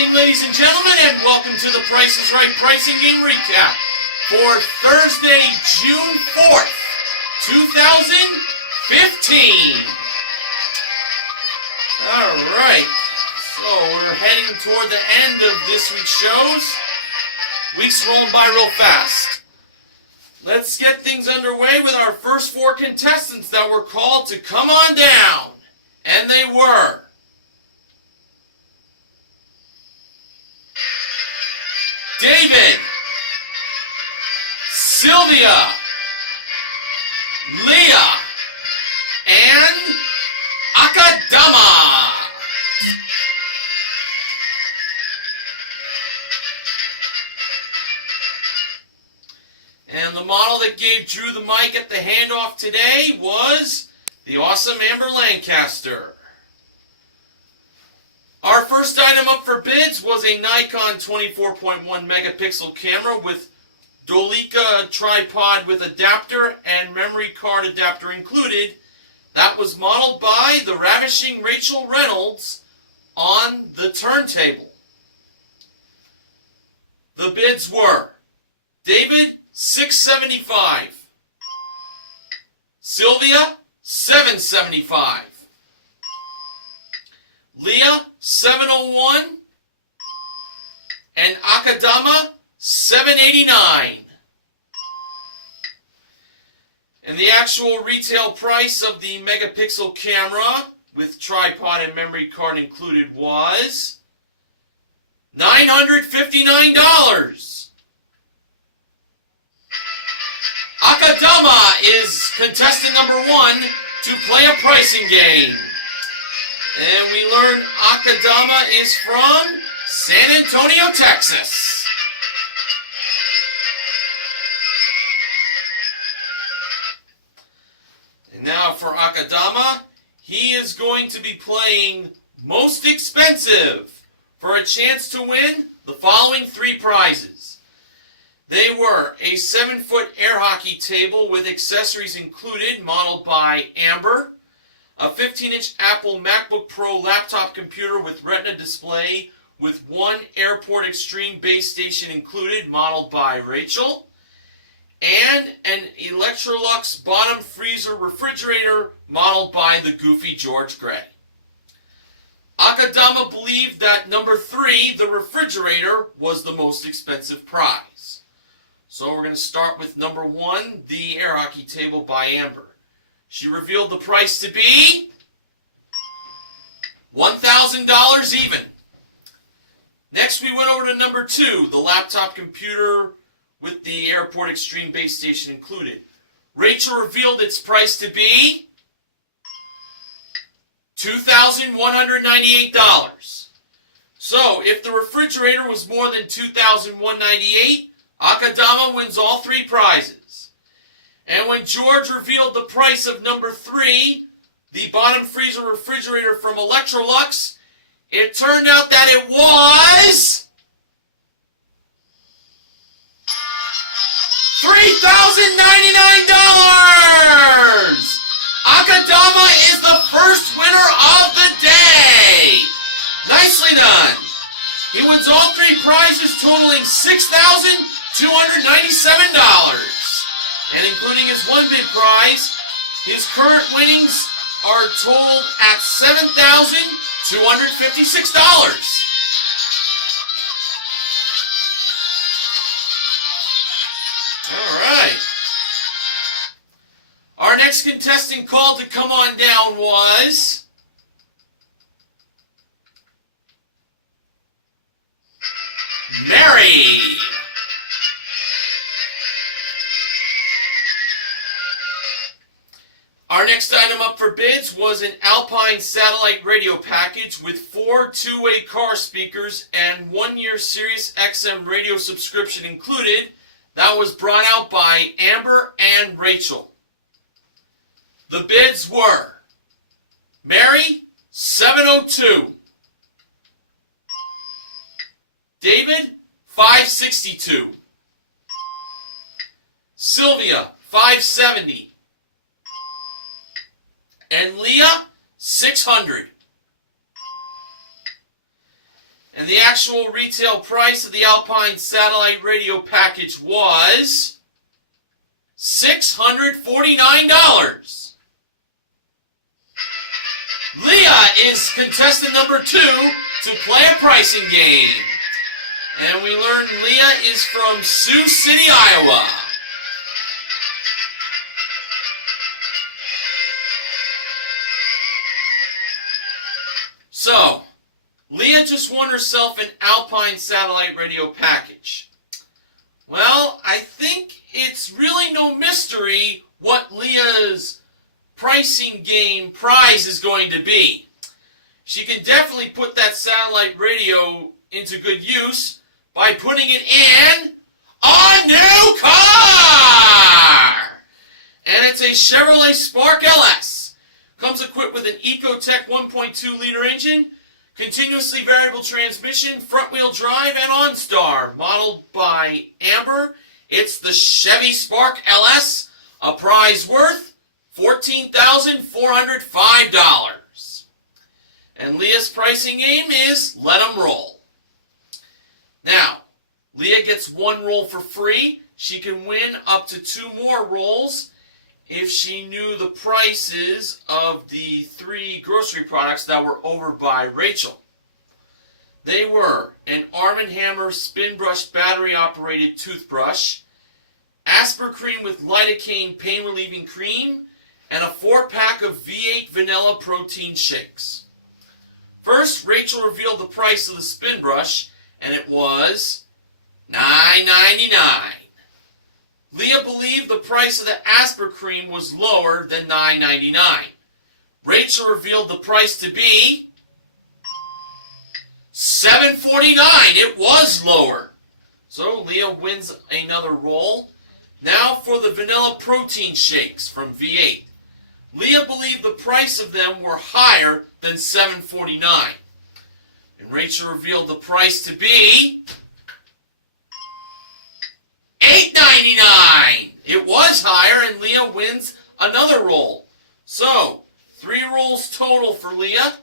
evening, ladies and gentlemen, and welcome to the Price is Right Pricing Game Recap for Thursday, June 4th, 2015. Alright, so we're heading toward the end of this week's shows. Week's rolling by real fast. Let's get things underway with our first four contestants that were called to come on down. And they were David, Sylvia, Leah, and Akadama. And the model that gave Drew the mic at the handoff today was the awesome Amber Lancaster. Our first item up for bids was a Nikon 24.1 megapixel camera with Dolica tripod with adapter and memory card adapter included. That was modeled by the ravishing Rachel Reynolds on the turntable. The bids were David, $675. Sylvia, $775. Leah, $701. And Akadama, $789. And the actual retail price of the megapixel camera with tripod and memory card included was $959. Akadama is contestant number one to play a pricing game. And we learned Akadama is from San Antonio, Texas. And now for Akadama, he is going to be playing most expensive for a chance to win the following three prizes. They were a 7-foot air hockey table with accessories included, modeled by Amber, a 15-inch Apple MacBook Pro laptop computer with Retina display with one Airport Extreme base station included, modeled by Rachel, and an Electrolux bottom freezer refrigerator modeled by the goofy George Gray. Akadama believed that number 3, the refrigerator, was the most expensive prize. So we're going to start with number 1, the air hockey table by Amber. She revealed the price to be $1,000 even. Next we went over to number 2, the laptop computer with the Airport Extreme base station included. Rachel revealed its price to be $2,198. So if the refrigerator was more than $2,198, Akadama wins all three prizes. And when George revealed the price of number 3, the bottom freezer refrigerator from Electrolux, it turned out that it was $3,099! Akadama is the first winner of the day! Nicely done! He wins all three prizes totaling $6,297. And including his one bid prize, his current winnings are totaled at $7,256. All right. Our next contestant called to come on down was Mary. Our next item up for bids was an Alpine satellite radio package with 4 two-way car speakers and 1-year Sirius XM radio subscription included. That was brought out by Amber and Rachel. The bids were Mary, $702. David, $562. Sylvia, $570. And Leah, $600. And the actual retail price of the Alpine satellite radio package was $649. Leah is contestant number 2 to play a pricing game. And we learned Leah is from Sioux City, Iowa. So, Leah just won herself an Alpine satellite radio package. Well, I think it's really no mystery what Leah's pricing game prize is going to be. She can definitely put that satellite radio into good use by putting it in a new car! And it's a Chevrolet Spark LS. Comes equipped with an Ecotec 1.2-liter engine, continuously variable transmission, front-wheel drive, and OnStar. Modeled by Amber, it's the Chevy Spark LS, a prize worth $14,405. And Leah's pricing game is Let 'em Roll. Now, Leah gets 1 roll for free. She can win up to 2 more rolls if she knew the prices of the 3 grocery products that were over by Rachel. They were an Arm & Hammer spin brush battery operated toothbrush, Aspercream with lidocaine pain relieving cream, and a 4-pack of V8 vanilla protein shakes. First, Rachel revealed the price of the spin brush, and it was $9.99. Leah believed the price of the Aspercream was lower than $9.99. Rachel revealed the price to be $7.49. It was lower. So Leah wins another roll. Now for the vanilla protein shakes from V8. Leah believed the price of them were higher than $7.49. And Rachel revealed the price to be $8.99. It was higher, and Leah wins another roll. So, 3 rolls total for Leah.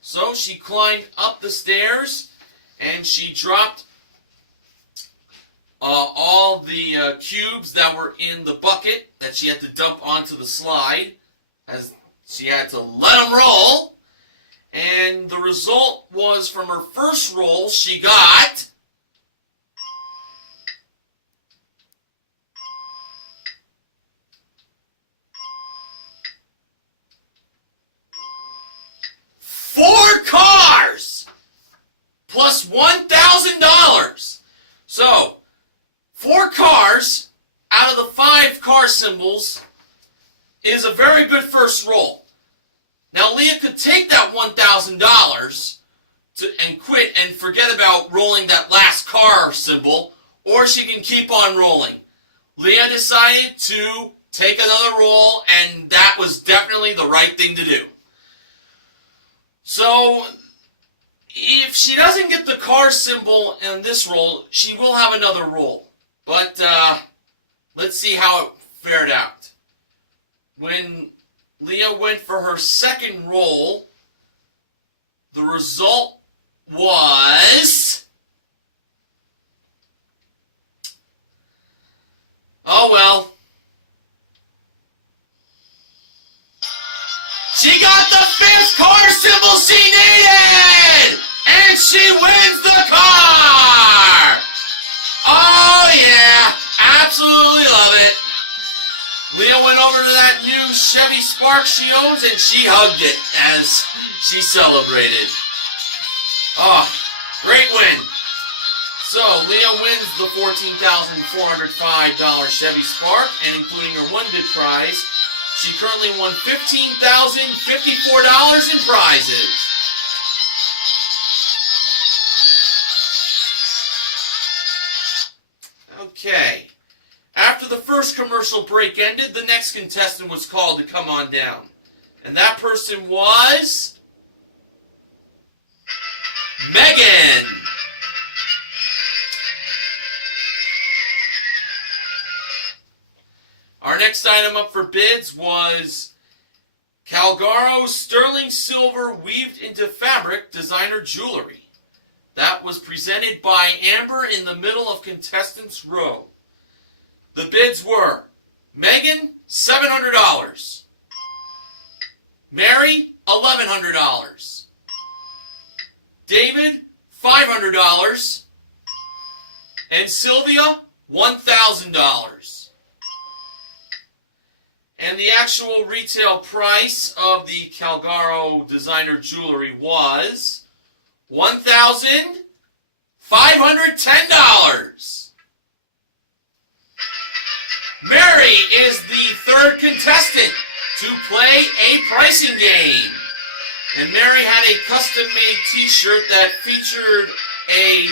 So she climbed up the stairs, and she dropped all the cubes that were in the bucket that she had to dump onto the slide, as she had to let them roll. And the result was, from her first roll, she got $4 cars plus $1,000. So, 4 cars out of the 5 car symbols is a very good first roll. Now, Leah could take that $1,000 and quit and forget about rolling that last car symbol, or she can keep on rolling. Leah decided to take another roll, and that was definitely the right thing to do. So, if she doesn't get the car symbol in this roll, she will have another roll. But let's see how it fared out. When Leah went for her second roll, the result was... oh well. She got the 5th car symbol she needed! And she wins the car! Oh yeah, absolutely love it. Leah went over to that new Chevy Spark she owns, and she hugged it as she celebrated. Oh, great win. So, Leah wins the $14,405 Chevy Spark, and including her 1 bid prize, she currently won $15,054 in prizes. Okay. After the first commercial break ended, the next contestant was called to come on down. And that person was... Megan! Our next item up for bids was Calgaro sterling silver weaved into fabric designer jewelry. That was presented by Amber in the middle of contestants' row. The bids were Megan, $700. Mary, $1,100. David, $500. And Sylvia, $1,000. And the actual retail price of the Calgaro designer jewelry was $1,510. Mary is the third contestant to play a pricing game. And Mary had a custom-made t-shirt that featured a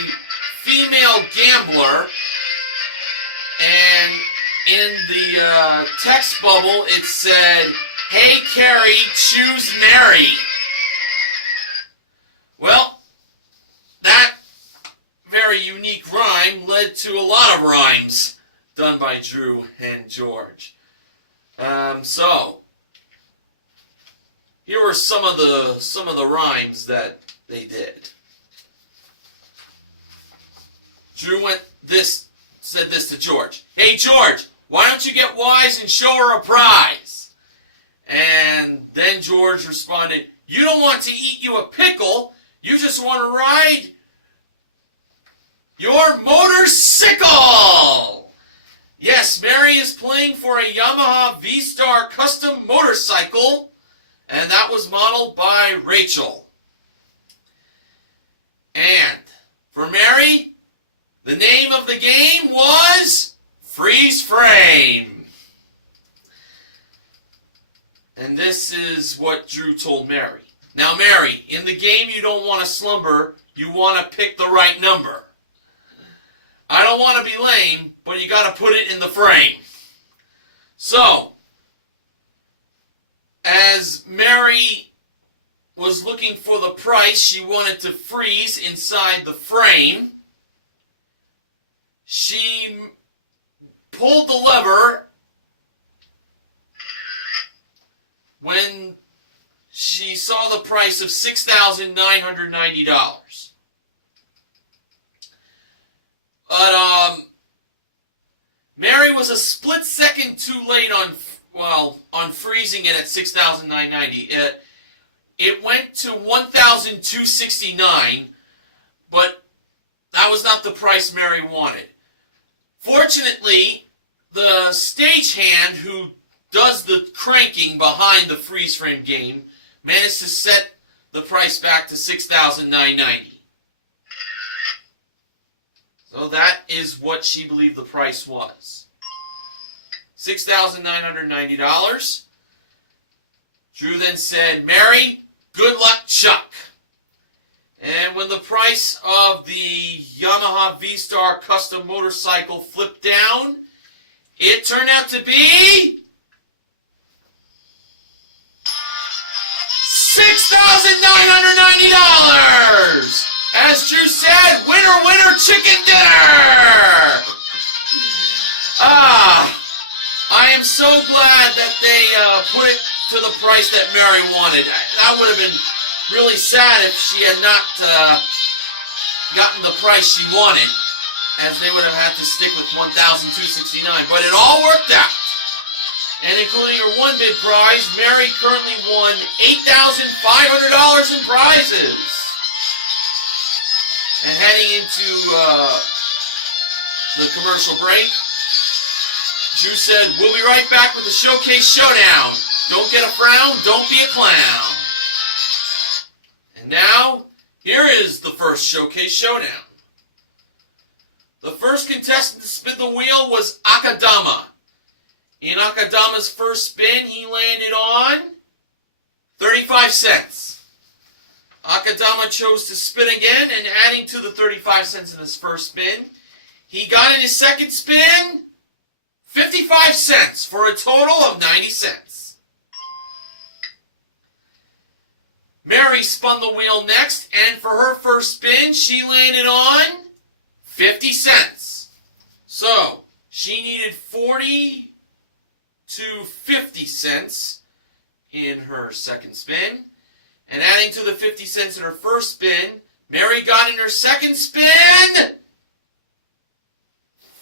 female gambler, and in the text bubble it said, "Hey Carrie, choose Mary." Well, that very unique rhyme led to a lot of rhymes done by Drew and George. So here were some of the rhymes that they did. Drew said this to George. "Hey George, why don't you get wise and show her a prize?" And then George responded, "You don't want to eat you a pickle, you just want to ride your motorcycle." Yes, Mary is playing for a Yamaha V-Star custom motorcycle, and that was modeled by Rachel. And for Mary, the name of the game was Freeze Frame. And this is what Drew told Mary. "Now Mary, in the game you don't want to slumber, you want to pick the right number. I don't want to be lame, but you got to put it in the frame." So, as Mary was looking for the price she wanted to freeze inside the frame, she pulled the lever when she saw the price of $6,990. But Mary was a split second too late on freezing it at $6,990. It went to $1,269, but that was not the price Mary wanted. Fortunately, the stagehand who does the cranking behind the freeze frame game managed to set the price back to $6,990. So that is what she believed the price was. $6,990. Drew then said, "Mary, good luck, Chuck." And when the price of the Yamaha V-Star custom motorcycle flipped down, it turned out to be $6,990! As Drew said, winner, winner, chicken dinner! I am so glad that they put it to the price that Mary wanted. That would have been really sad if she had not gotten the price she wanted, as they would have had to stick with $1,269. But it all worked out. And including her one bid prize, Mary currently won $8,500 in prizes. And heading into the commercial break, Drew said, "We'll be right back with the Showcase Showdown. Don't get a frown, don't be a clown." And now, here is the first Showcase Showdown. The first contestant to spin the wheel was Akadama. In Akadama's first spin, he landed on 35 cents. Akadama chose to spin again, and adding to the 35 cents in his first spin, he got in his second spin 55 cents for a total of 90 cents. Mary spun the wheel next, and for her first spin, she landed on 50 cents. So, she needed 40 to 50 cents in her second spin. And adding to the 50 cents in her first spin, Mary got in her second spin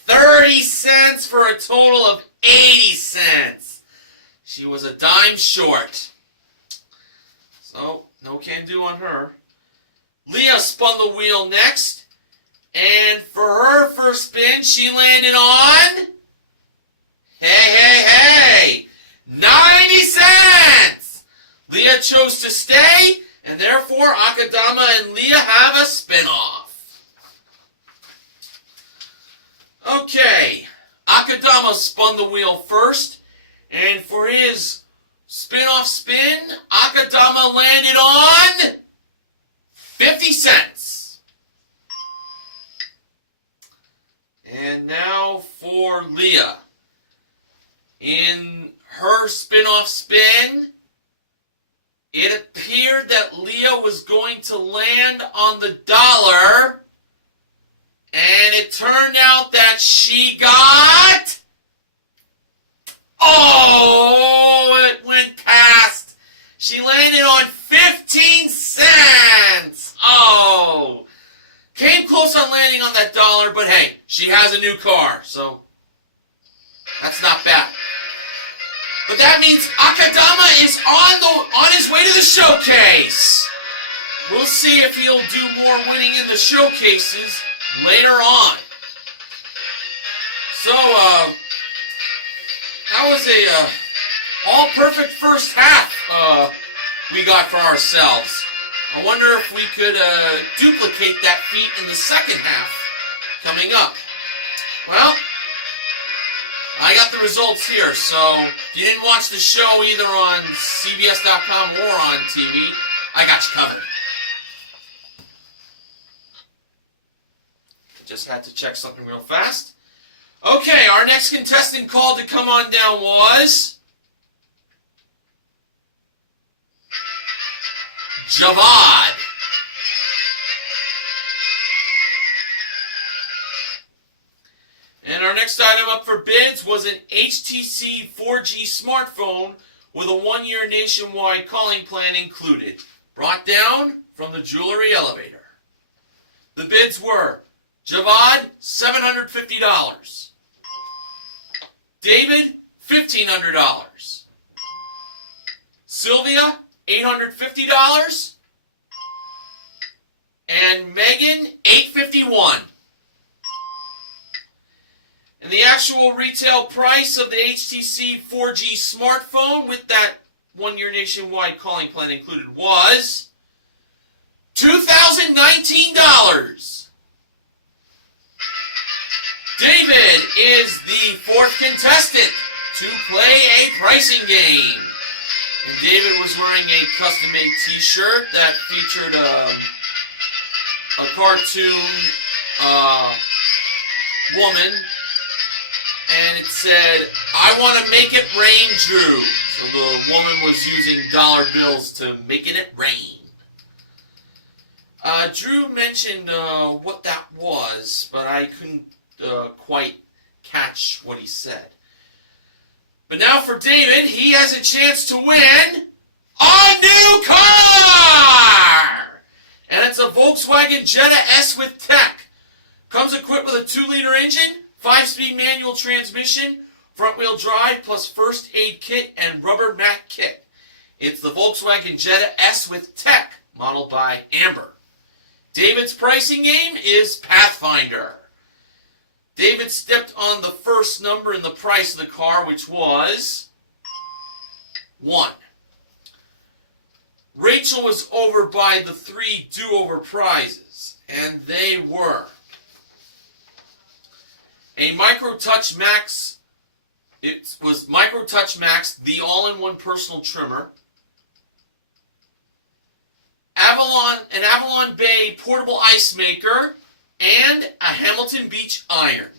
30 cents for a total of 80 cents. She was a dime short. So, no can do on her. Leah spun the wheel next. And for her first spin, she landed on... Hey! 90 cents! Leah chose to stay, and therefore Akadama and Leah have a spin-off. Okay, Akadama spun the wheel first, and for his spin-off spin, Akadama landed on 50 cents. And now for Leah. In her spin-off spin, it appeared that Leah was going to land on the dollar, and it turned out that she got... Oh, it went past. She landed on 15 cents. Oh, came close on landing on that dollar, but hey, she has a new car, so that's not bad. But that means Akadama is on his way to the showcase. We'll see if he'll do more winning in the showcases later on. So, that was a all-perfect first half we got for ourselves. I wonder if we could duplicate that feat in the second half coming up. Well, I got the results here, so if you didn't watch the show either on CBS.com or on TV, I got you covered. Just had to check something real fast. Okay, our next contestant called to come on down was... Javad. And our next item up for bids was an HTC 4G smartphone with a 1-year nationwide calling plan included, brought down from the jewelry elevator. The bids were Javad, $750. David, $1,500. Sylvia, $850. And Megan, $851. And the actual retail price of the HTC 4G smartphone with that 1-year nationwide calling plan included was $2,019. David is the fourth contestant to play a pricing game. And David was wearing a custom-made t-shirt that featured a cartoon woman. And it said, "I want to make it rain, Drew." So the woman was using dollar bills to making it rain. Drew mentioned what that was, but I couldn't quite catch what he said. But now for David, he has a chance to win a new car! And it's a Volkswagen Jetta S with tech. Comes equipped with a 2-liter engine, 5-speed manual transmission, front-wheel drive, plus first aid kit and rubber mat kit. It's the Volkswagen Jetta S with tech, modeled by Amber. David's pricing game is Pathfinder. David stepped on the first number in the price of the car, which was 1. Rachel was over by the 3 do-over prizes, and they were a Micro-Touch Max. It was Micro-Touch Max, the all-in-one personal trimmer. An Avalon Bay portable ice maker, and a Hamilton Beach iron.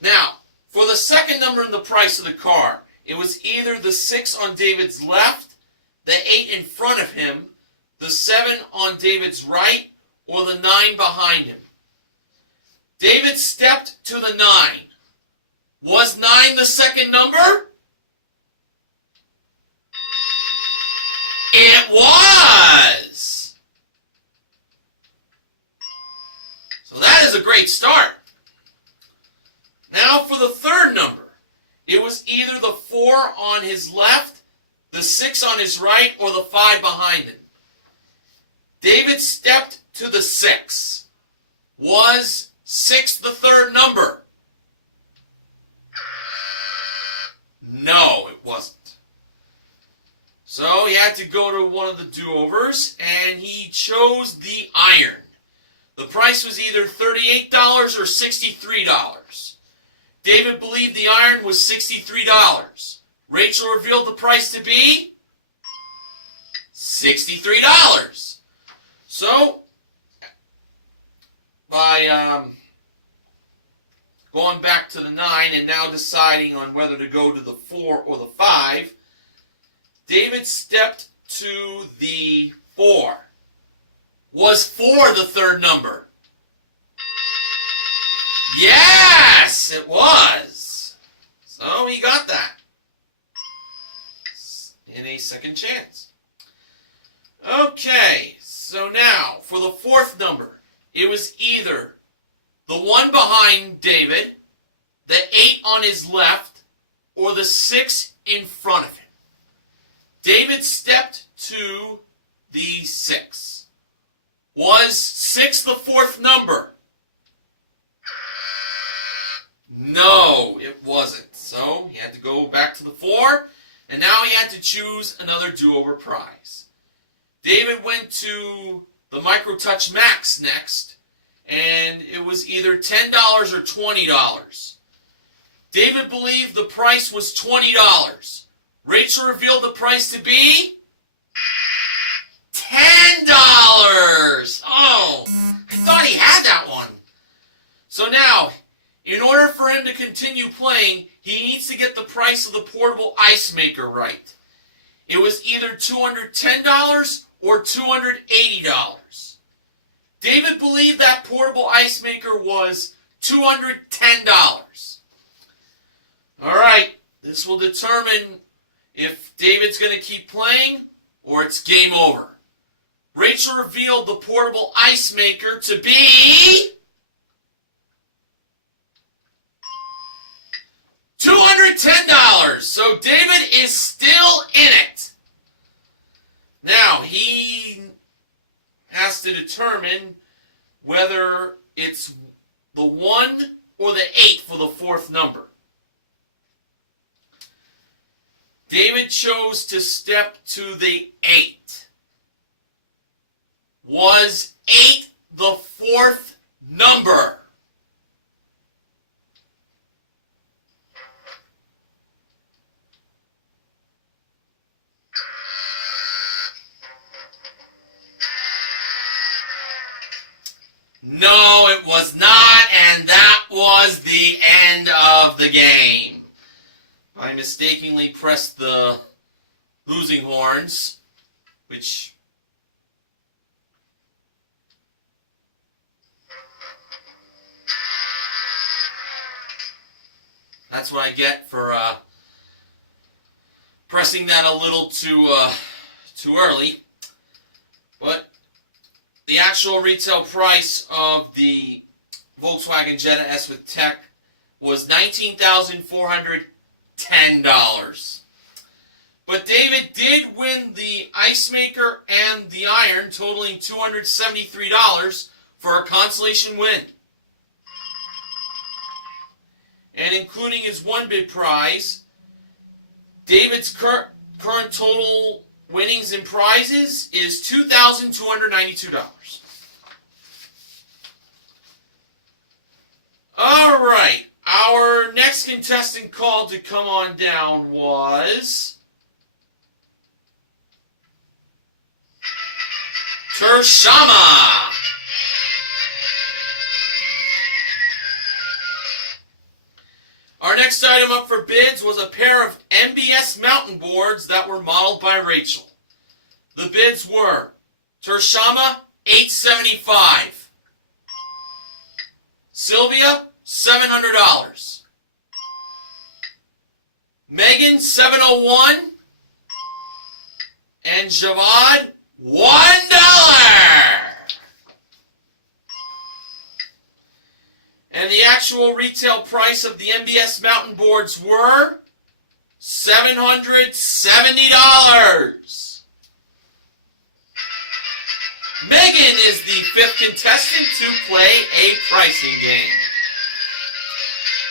Now, for the second number in the price of the car, it was either the 6 on David's left, the 8 in front of him, the 7 on David's right, or the 9 behind him. David stepped to the 9. Was 9 the second number? It was! great start. Now for the third number. It was either the 4 on his left, the 6 on his right, or the 5 behind him. David stepped to the 6. Was 6 the third number? No, it wasn't. So he had to go to one of the do-overs, and he chose the iron. The price was either $38 or $63. David believed the iron was $63. Rachel revealed the price to be $63. So, by going back to the 9 and now deciding on whether to go to the 4 or the 5, David stepped to the 4. Was 4 the third number? Yes, it was. So he got that in a second chance. Okay, so now for the fourth number, it was either the 1 behind David, the 8 on his left, or the 6 in front of him. David stepped to the 6. Was 6 the fourth number? No, it wasn't. So he had to go back to the 4, and now he had to choose another do-over prize. David went to the Micro-Touch Max next, and it was either $10 or $20. David believed the price was $20. Rachel revealed the price to be $10. Oh, I thought he had that one. So now, in order for him to continue playing, he needs to get the price of the portable ice maker right. It was either $210 or $280. David believed that portable ice maker was $210. All right, this will determine if David's going to keep playing or it's game over. Rachel revealed the portable ice maker to be $210. So David is still in it. Now, he has to determine whether it's the 1 or the 8 for the fourth number. David chose to step to the 8. Was 8 the fourth number? No, it was not, and that was the end of the game. I mistakenly pressed the losing horns, which that's what I get for pressing that a little too early. But the actual retail price of the Volkswagen Jetta S with Tech was $19,410. But David did win the ice maker and the iron, totaling $273 for a consolation win. And including his one bid prize, David's current total winnings and prizes is $2,292. All right, our next contestant called to come on down was Tershama. Our next item up for bids was a pair of MBS mountain boards that were modeled by Rachel. The bids were Tershama, $875. Sylvia, $700. Megan, $701. And Javad, $1. actual retail price of the MBS mountain boards were $770. Megan is the fifth contestant to play a pricing game.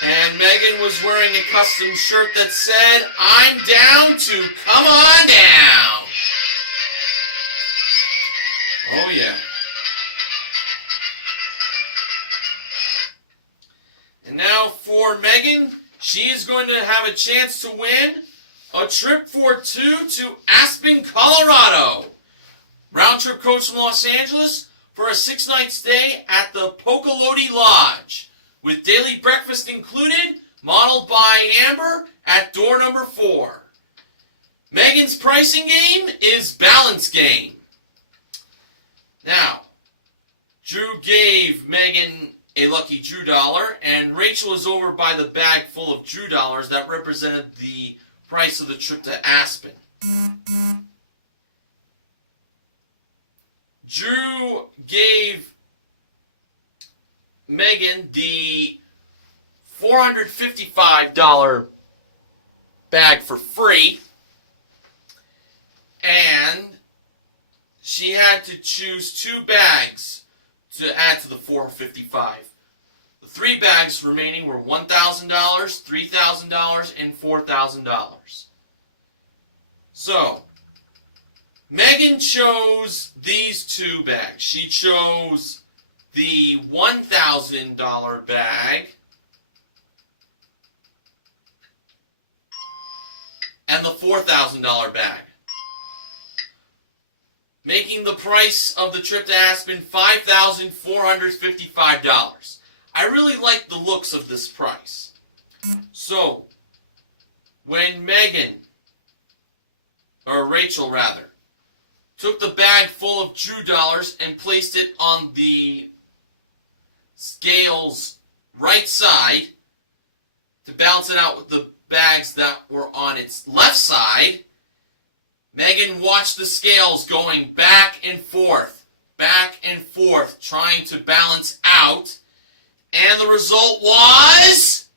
And Megan was wearing a custom shirt that said, "I'm down to come on down." Oh yeah. And now for Megan, she is going to have a chance to win a trip for two to Aspen, Colorado. Round trip coach from Los Angeles for a 6-night stay at the Pocoloti Lodge, with daily breakfast included, modeled by Amber at door number 4. Megan's pricing game is balance game. Now, Drew gave Megan a lucky Drew dollar, and Rachel is over by the bag full of Drew dollars that represented the price of the trip to Aspen. Drew gave Megan the $455 bag for free, and she had to choose 2 bags to add to the $455. The 3 bags remaining were $1,000, $3,000, and $4,000. So, Megan chose these 2 bags. She chose the $1,000 bag and the $4,000 bag, making the price of the trip to Aspen $5,455. I really like the looks of this price. So, when Rachel took the bag full of Drew dollars and placed it on the scale's right side to balance it out with the bags that were on its left side, Megan watched the scales going back and forth, trying to balance out, and the result was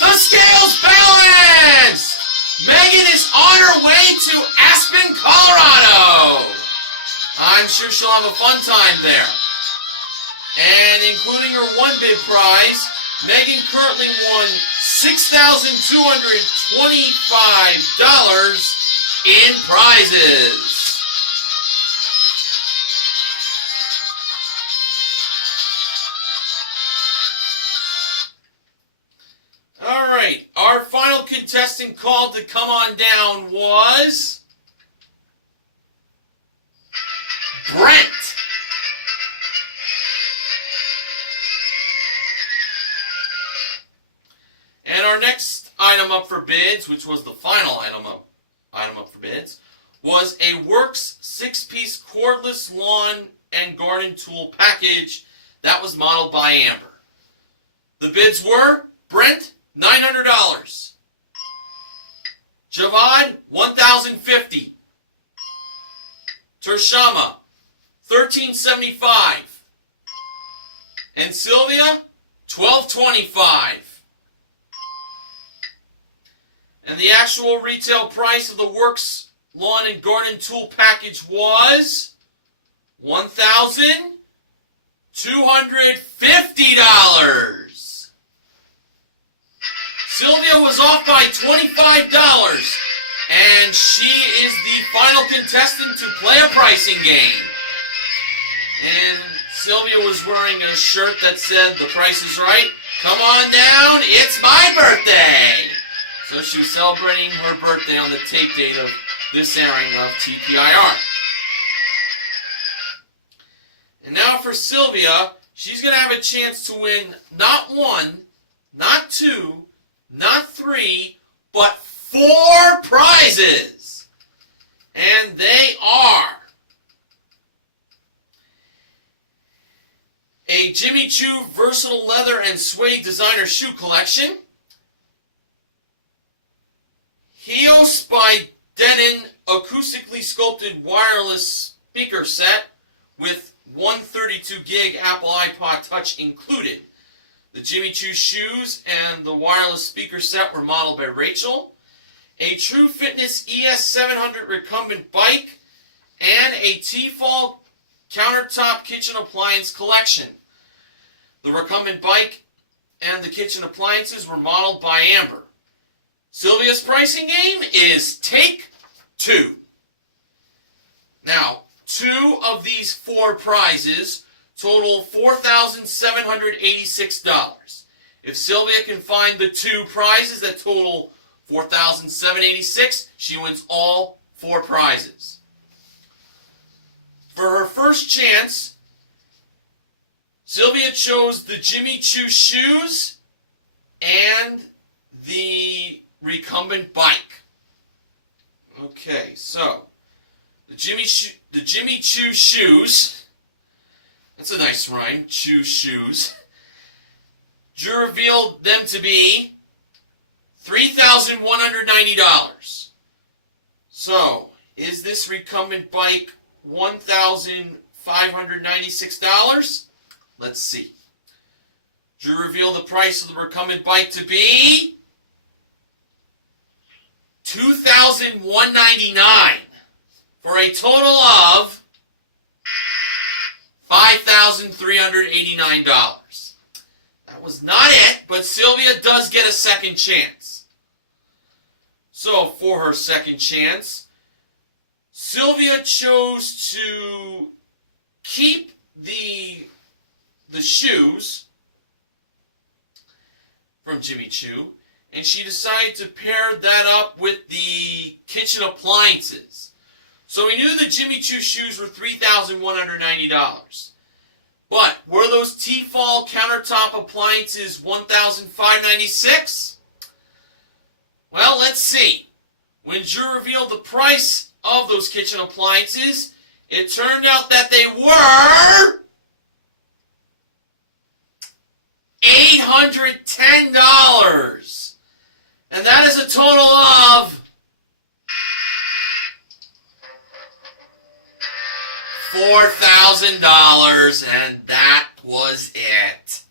the scales balanced! Megan is on her way to Aspen, Colorado. I'm sure she'll have a fun time there. And including her one big prize, Megan currently won $6,225 in prizes. All right, our final contestant called to come on down was Brent. And our next item up for bids, which was the final item up for bids, was a Works 6-piece cordless lawn and garden tool package that was modeled by Amber. The bids were Brent, $900. Javad, $1,050. Tershama, $1,375. And Sylvia, $1,225. And the actual retail price of the Works Lawn and Garden Tool Package was $1,250. Sylvia was off by $25, and she is the final contestant to play a pricing game. And Sylvia was wearing a shirt that said, "The Price is Right. Come on down, it's my birthday." So she was celebrating her birthday on the tape date of this airing of TPIR. And now for Sylvia, she's going to have a chance to win not 1, not 2, not 3, but 4 prizes. And they are a Jimmy Choo versatile leather and suede designer shoe collection, Hios by Denon acoustically sculpted wireless speaker set with 132 gig Apple iPod Touch included. The Jimmy Choo shoes and the wireless speaker set were modeled by Rachel. A True Fitness ES700 recumbent bike, and a Tefal countertop kitchen appliance collection. The recumbent bike and the kitchen appliances were modeled by Amber. Sylvia's pricing game is Take Two. Now, 2 of these 4 prizes total $4,786. If Sylvia can find the 2 prizes that total $4,786, she wins all 4 prizes. For her first chance, Sylvia chose the Jimmy Choo shoes and the recumbent bike. Okay, so the Jimmy Choo shoes. That's a nice rhyme. Choo shoes. Drew revealed them to be $3,190. So, is this recumbent bike $1,596? Let's see. Drew revealed the price of the recumbent bike to be $2,199 for a total of $5,389. That was not it, but Sylvia does get a second chance. So, for her second chance, Sylvia chose to keep the shoes from Jimmy Choo, and she decided to pair that up with the kitchen appliances. So we knew the Jimmy Choo shoes were $3,190. But were those Tefal countertop appliances $1,596? Well, let's see. When Drew revealed the price of those kitchen appliances, it turned out that they were $810. And that is a total of $4,000, and that was it.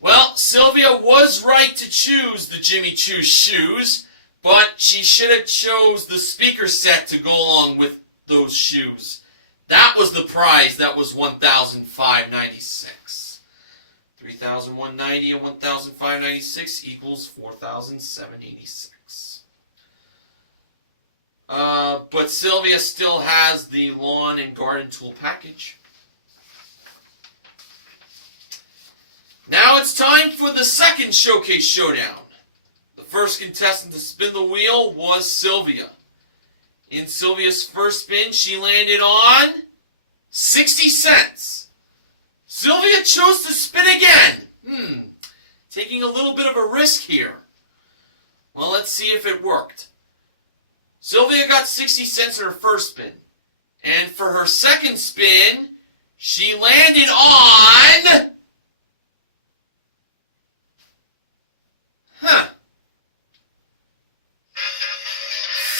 Well, Sylvia was right to choose the Jimmy Choo shoes, but she should have chose the speaker set to go along with those shoes. That was the prize. That was $1,596. $3,190 and $1,596 equals $4,786. But Sylvia still has the lawn and garden tool package. Now it's time for the second showcase showdown. The first contestant to spin the wheel was Sylvia. In Sylvia's first spin, she landed on 60 cents. Sylvia chose to spin again. Taking a little bit of a risk here. Well, let's see if it worked. Sylvia got 60 cents in her first spin. And for her second spin, she landed on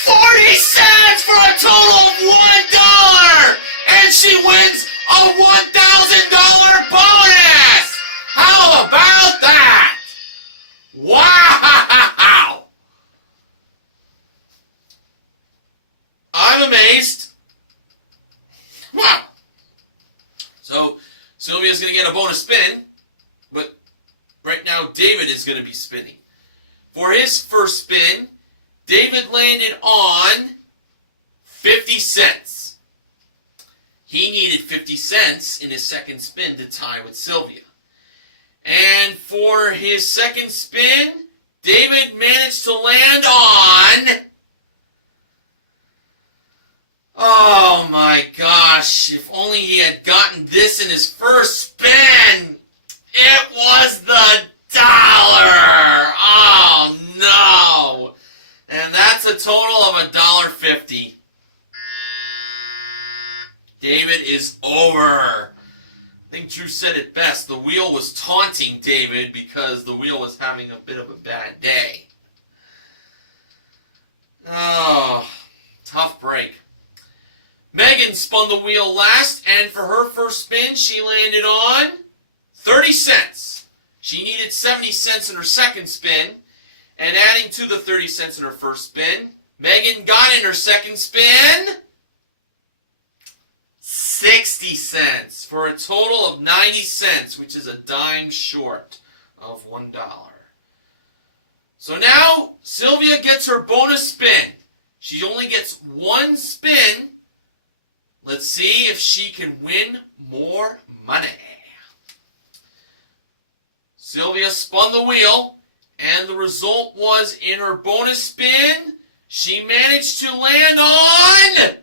40 cents for a total of $1! And she wins a $1,000 bonus! How about that? Wow! I'm amazed. Wow. So, Sylvia's going to get a bonus spin, but right now David is going to be spinning. For his first spin, David landed on 50 cents. He needed 50 cents in his second spin to tie with Sylvia. And for his second spin, David managed to land on... Oh my gosh, if only he had gotten this in his first spin. It was the dollar. Oh no. And that's a total of $1.50. David is over. I think Drew said it best. The wheel was taunting David because the wheel was having a bit of a bad day. Oh, tough break. Megan Megan spun the wheel last, and for her first spin, she landed on 30 cents. She needed 70 cents in her second spin, and adding to the 30 cents in her first spin, Megan got in her second spin 60 cents for a total of 90 cents, which is a dime short of $1. So now Sylvia gets her bonus spin. She only gets one spin. Let's see if she can win more money. Sylvia spun the wheel, and the result was in her bonus spin, she managed to land on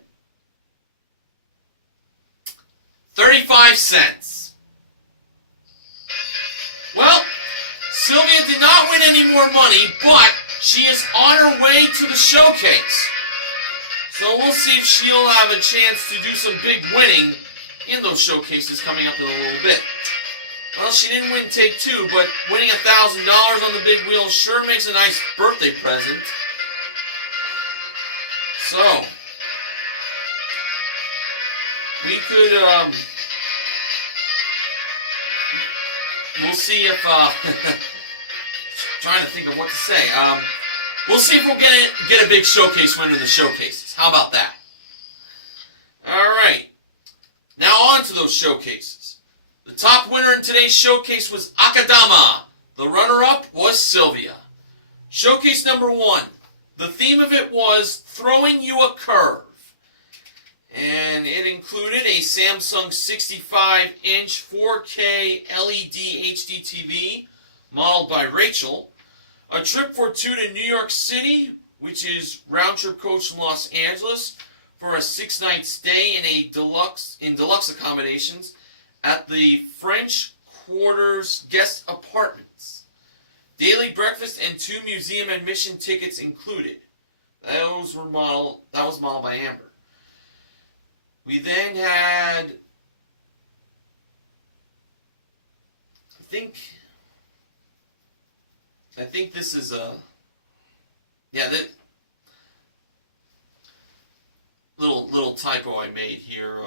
35 cents. Well, Sylvia did not win any more money, but she is on her way to the showcase. So we'll see if she'll have a chance to do some big winning in those showcases coming up in a little bit. Well, she didn't win take two, but winning $1,000 on the big wheel sure makes a nice birthday present. So, we could, we'll see if, trying to think of what to say. We'll see if we'll get a big showcase winner in the showcases. How about that? Alright. Now on to those showcases. The top winner in today's showcase was Akadama. The runner-up was Sylvia. Showcase number 1. The theme of it was Throwing You a Curve. And it included a Samsung 65-inch 4K LED HD TV modeled by Rachel, a trip for two to New York City, which is round-trip coach from Los Angeles, for a 6-night stay in deluxe accommodations at the French Quarter's guest apartments. Daily breakfast and 2 museum admission tickets included. That was modeled by Amber. We then had, I think this is a, yeah, that little typo I made here.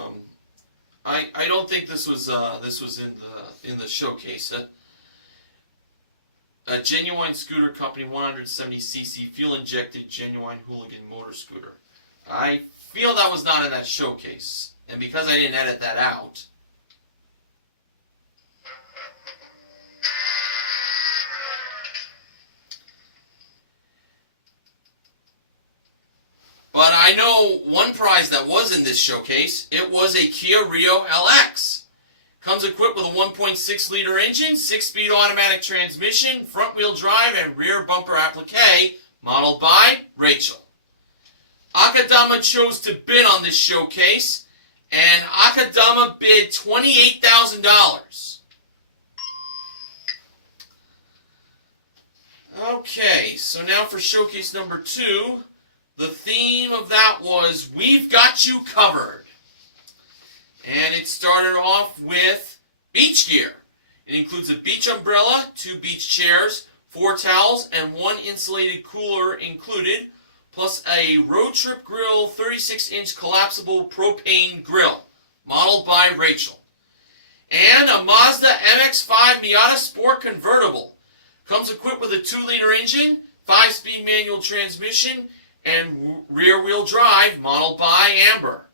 I don't think this was in the showcase. A Genuine Scooter Company 170cc fuel injected Genuine Hooligan motor scooter. I feel that was not in that showcase, and because I didn't edit that out, but I know one prize that was in this showcase. It was a Kia Rio LX. Comes equipped with a 1.6 liter engine, 6-speed automatic transmission, front wheel drive, and rear bumper applique, modeled by Rachel. Akadama chose to bid on this showcase, and Akadama bid $28,000. Okay, so now for showcase number 2, the theme of that was We've Got You Covered. And it started off with beach gear. It includes a beach umbrella, 2 beach chairs, 4 towels, and 1 insulated cooler included, plus a road trip grill 36-inch collapsible propane grill, modeled by Rachel. And a Mazda MX-5 Miata Sport convertible. Comes equipped with a 2-liter engine, 5-speed manual transmission, and rear-wheel drive, modeled by Amber.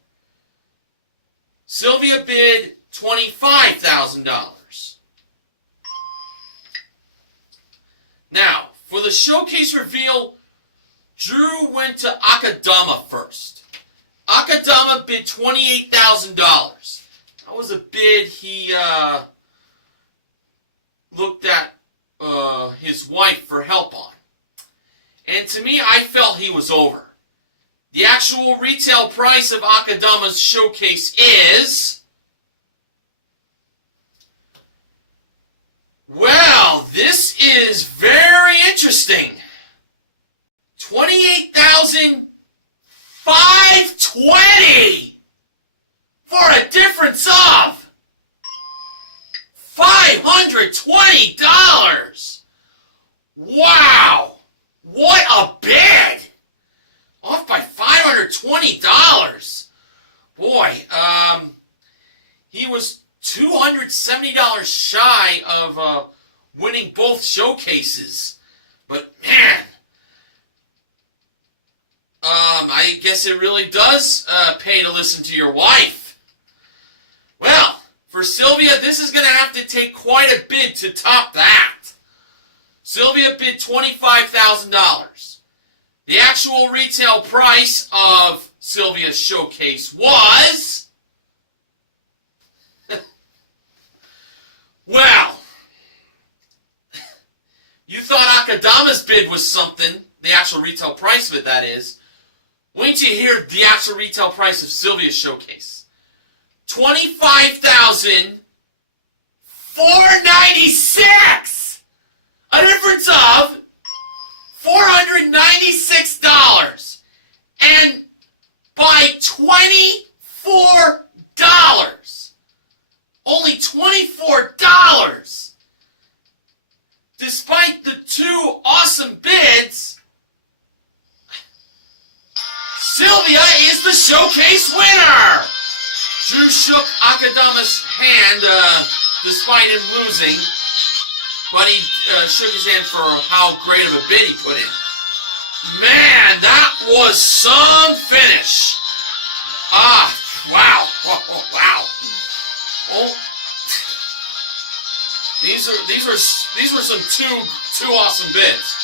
Sylvia bid $25,000. Now, for the showcase reveal, Drew went to Akadama first. Akadama bid $28,000. That was a bid he looked at his wife for help on. And to me, I felt he was over. The actual retail price of Akadama's showcase is, well, this is very interesting. $28,520 for a difference of $520. Wow, what a bid! Off by $520. boy, he was $270 shy of winning both showcases. But man, I guess it really does pay to listen to your wife. Well, for Sylvia, this is going to have to take quite a bid to top that. Sylvia bid $25,000. The actual retail price of Sylvia's showcase was... well, you thought Akadama's bid was something, the actual retail price of it, that is. Wait till you hear the actual retail price of Sylvia's showcase. $25,496! A difference of $496! And by $24! Only $24! Despite the two awesome bids, Sylvia is the showcase winner! Drew shook Akadama's hand despite him losing, but he shook his hand for how great of a bid he put in. Man, that was some finish. Wow. Wow. Oh. These were some two awesome bids.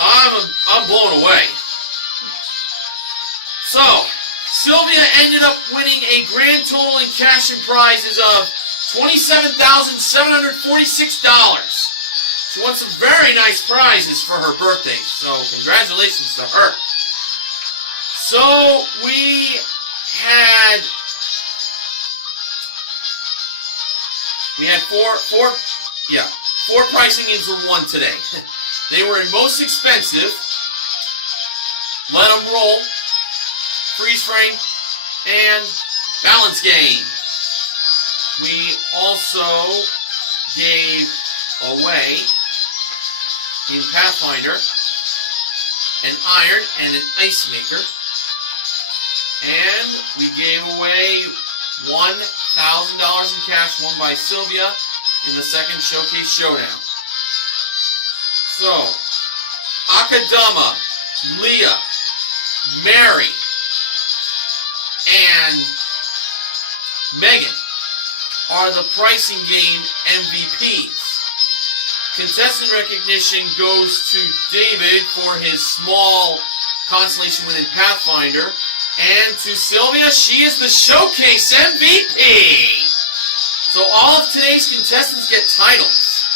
I'm blown away. So, Sylvia ended up winning a grand total in cash and prizes of $27,746. She won some very nice prizes for her birthday, so congratulations to her. So, we had four pricing games were won today. They were in most expensive, let them roll, freeze frame, and balance game. We also gave away in Pathfinder an iron and an ice maker, and we gave away $1,000 in cash won by Sylvia in the second Showcase Showdown. So, Akadama, Leah, Mary, and Megan are the pricing game MVPs. Contestant recognition goes to David for his small constellation win in Pathfinder. And to Sylvia, she is the Showcase MVP! So all of today's contestants get titles.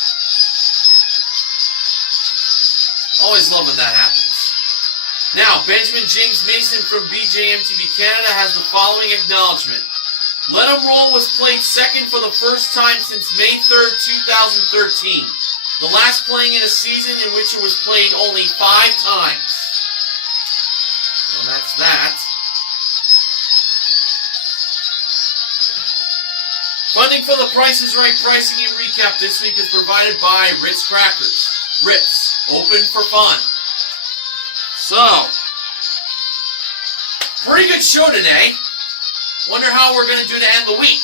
Always love when that happens. Now, Benjamin James Mason from BJMTV Canada has the following acknowledgement. Let 'em Roll was played second for the first time since May 3rd, 2013. The last playing in a season in which it was played only 5 times. So that's that. Funding for the Price is Right pricing and recap this week is provided by Ritz Crackers. Ritz, open for fun. So, pretty good show today. Wonder how we're going to do to end the week.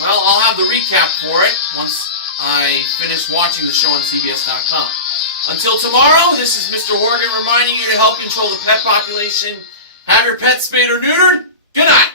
Well, I'll have the recap for it once I finish watching the show on CBS.com. Until tomorrow, this is Mr. Horgan reminding you to help control the pet population. Have your pets spayed or neutered. Good night.